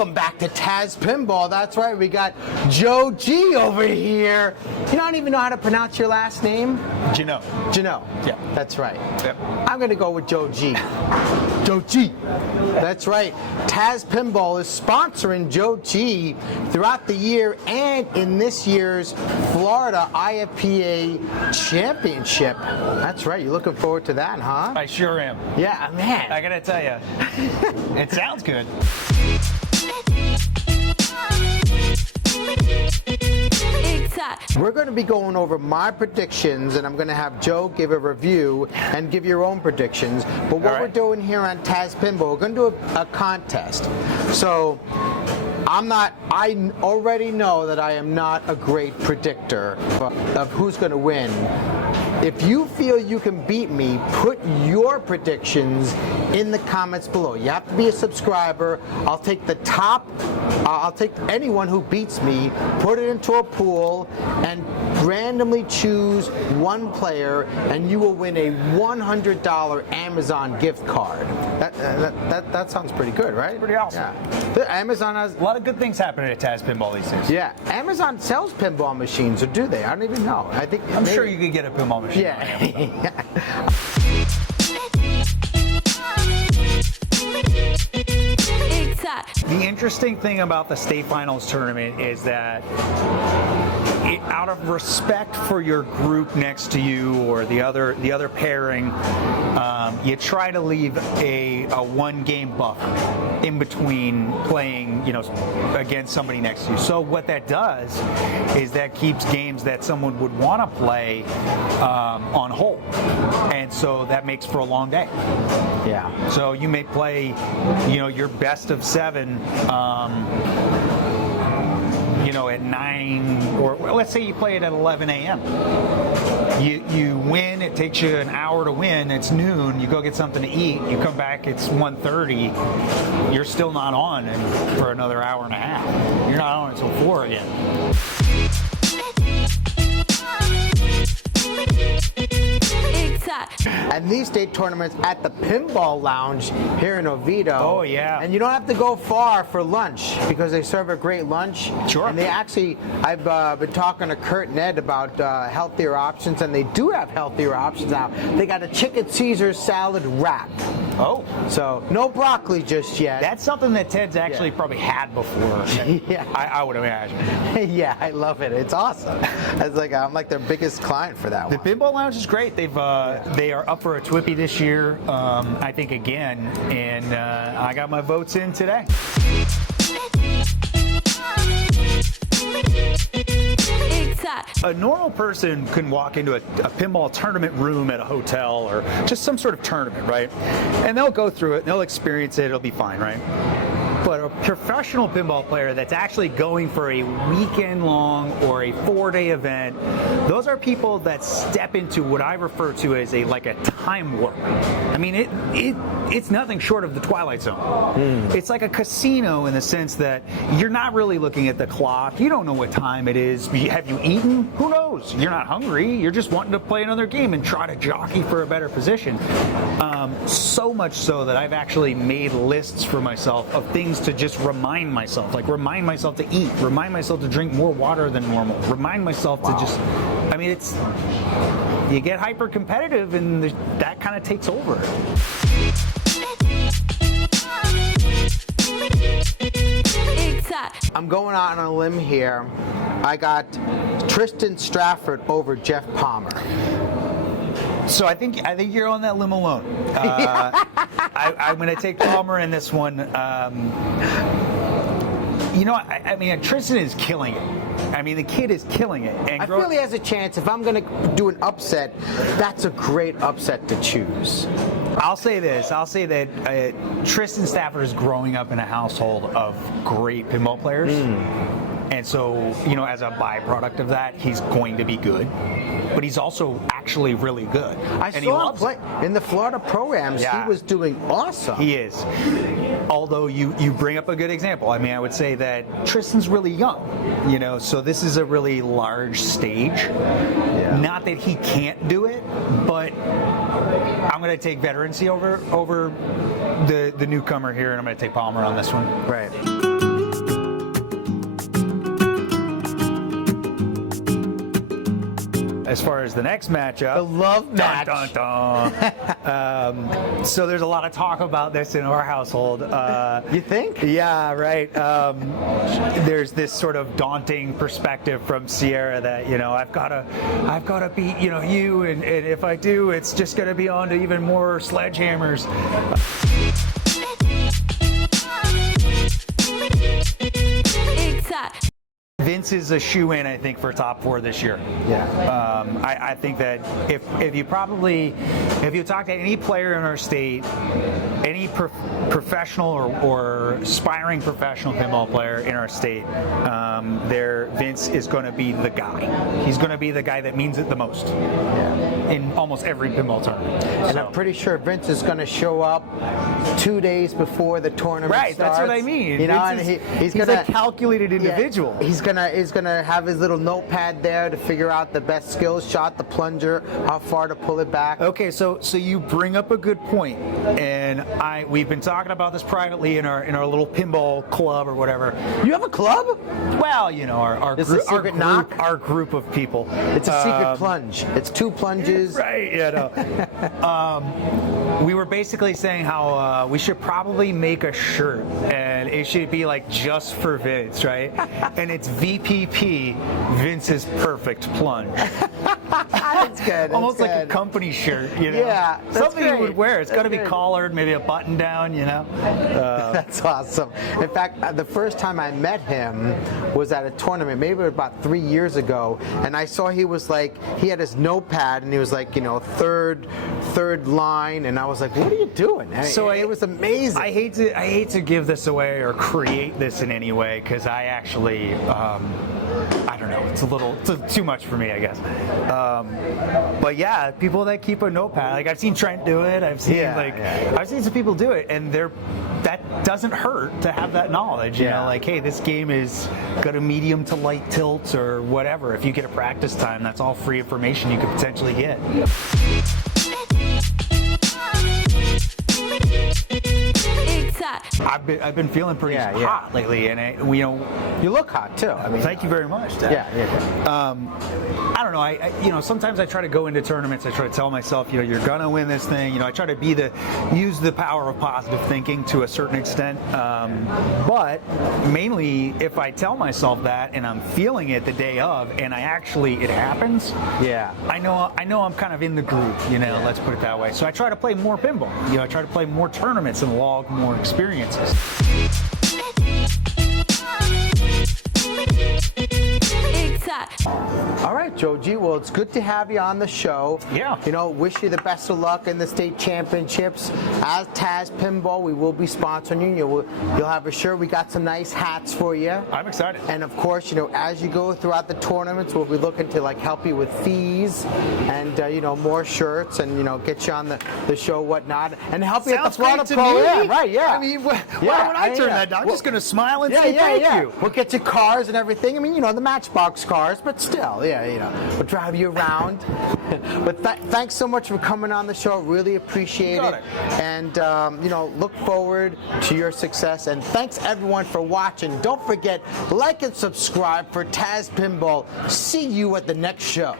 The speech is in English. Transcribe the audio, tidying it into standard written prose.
Welcome back to TAZPinball. That's right, we got Joe G over here. You don't even know how to pronounce your last name? Geneau. Geneau. Yeah. That's right. Yep. I'm going to go with Joe G. Joe G. That's right. TAZPinball is sponsoring Joe G throughout the year and in this year's Florida IFPA Championship. That's right. You're looking forward to that, huh? I sure am. Yeah, man. I gotta tell you, it sounds good. We're going to be going over my predictions, and I'm going to have Joe give a review and give your own predictions. But what we're doing here on TAZPinball, we're going to do a contest. So I already know that I am not a great predictor of who's going to win. If you feel you can beat me, put your predictions in the comments below. You have to be a subscriber. I'll take I'll take anyone who beats me, put it into a pool, and randomly choose one player, and you will win a $100 Amazon gift card. That sounds pretty good, right? Pretty awesome. Yeah. Amazon has A lot of good things happening at TAZPinball these days. Yeah, Amazon sells pinball machines, or do they? I don't even know. I'm sure you could get a pinball machine. Yeah. The interesting thing about the state finals tournament is that out of respect for your group next to you or the other pairing, you try to leave a one-game buffer in between playing, against somebody next to you. So what that does is that keeps games that someone would want to play on hold, and so that makes for a long day. Yeah. So you may play, your best of 7. At 9, or let's say you play it at 11 a.m. You win, it takes you an hour to win, it's noon, you go get something to eat, you come back, it's 1:30, you're still not on for another hour and a half. You're not on until 4 again. And these state tournaments at the Pinball Lounge here in Oviedo. Oh, yeah. And you don't have to go far for lunch because they serve a great lunch. Sure. And they actually, I've been talking to Kurt and Ed about healthier options, and they do have healthier options now. They got a chicken Caesar salad wrap. Oh. So no broccoli just yet. That's something that Ted's actually probably had before. Yeah. I would imagine. Yeah, I love it. It's awesome. I'm like their biggest client for that one. The Pinball Lounge is great. They are up for a TWIPY this year, I think again, and I got my votes in today. A normal person can walk into a pinball tournament room at a hotel or just some sort of tournament, right? And they'll go through it, they'll experience it, it'll be fine, right? But a professional pinball player that's actually going for a weekend-long or a 4-day event, those are people that step into what I refer to as a time warp. I mean, it's nothing short of the Twilight Zone. It's like a casino in the sense that you're not really looking at the clock. You don't know what time it is. Have you eaten? Who knows? You're not hungry. You're just wanting to play another game and try to jockey for a better position. So much so that I've actually made lists for myself of things to just remind myself, remind myself to eat, remind myself to drink more water than normal, remind myself to just, you get hyper competitive and that kind of takes over. I'm going out on a limb here. I got Tristan Stafford over Jeff Palmer. So I think you're on that limb alone. I'm going to take Palmer in this one. Tristan is killing it. The kid is killing it. And I feel he has a chance. If I'm going to do an upset, that's a great upset to choose. I'll say this. I'll say that Tristan Stafford is growing up in a household of great pinball players. And so, as a byproduct of that, he's going to be good. But he's also actually really good. I saw him play in the Florida programs. Yeah. He was doing awesome. He is. Although you bring up a good example. I would say that Tristan's really young, so this is a really large stage. Yeah. Not that he can't do it, but I'm going to take veterancy over the newcomer here, and I'm going to take Palmer on this one. Right. as far as the next matchup, The love match. Dun, dun, dun. So there's a lot of talk about this in our household. You think? Yeah, right. There's this sort of daunting perspective from Sierra that I've got to beat you, and if I do, it's just going to be on to even more sledgehammers. Vince is a shoe-in, I think, for top 4 this year. Yeah. I think that if you talk to any player in our state, any professional or aspiring professional pinball player in our state, Vince is going to be the guy. He's going to be the guy that means it the most in almost every pinball tournament. And I'm pretty sure Vince is going to show up 2 days before the tournament right, starts. that's what I mean. He's gonna, a calculated individual. He's gonna have his little notepad there to figure out the best skills shot, the plunger, how far to pull it back. Okay, so you bring up a good point, and we've been talking about this privately in our little pinball club or whatever. You have a club? Well, our group of people. It's a secret plunge. It's 2 plunges. Right. We were basically saying how we should probably make a shirt, and it should be like just for Vince, right? And it's VPP, Vince's perfect plunge. That's good. Almost that's like good. a company shirt, Yeah, that's something great. you would wear. It's got to be great. collared, maybe a button down, That's awesome. In fact, the first time I met him was at a tournament, maybe about 3 years ago, and I saw he had his notepad, and he was like, third line, and I was like, what are you doing? And it was amazing. I hate to give this away or create this in any way, because I actually I don't know, it's too much for me, I guess. But yeah, people that keep a notepad, like I've seen Trent do it, I've seen some people do it, and that doesn't hurt to have that knowledge, like, hey, this game is got a medium to light tilt or whatever. If you get a practice time, that's all free information you could potentially get. I've been feeling pretty hot lately, and you look hot too. I mean, thank you very much. Yeah. I don't know. Sometimes I try to go into tournaments. I try to tell myself, you're gonna win this thing. I try to use the power of positive thinking to a certain extent. But mainly, if I tell myself that and I'm feeling it the day of, and it happens. Yeah. I know I'm kind of in the groove. Let's put it that way. So I try to play more pinball. I try to play more tournaments and log more experiences. All right, Joe G. Well, it's good to have you on the show. Yeah. Wish you the best of luck in the state championships. As TAZPinball, we will be sponsoring you. You'll have a shirt. We got some nice hats for you. I'm excited. And of course, as you go throughout the tournaments, we'll be looking to help you with fees and more shirts and get you on the show, whatnot, and help you at the Florida Pro. Me. Yeah, right. Yeah. I mean, why would I turn that down? I'm just gonna smile and say thank you. We'll get you cars and everything. I mean, the Matchbox cars, but still, we'll drive you around. But thanks so much for coming on the show. Really appreciate it. And look forward to your success. And thanks everyone for watching. Don't forget, like and subscribe for TAZPinball. See you at the next show.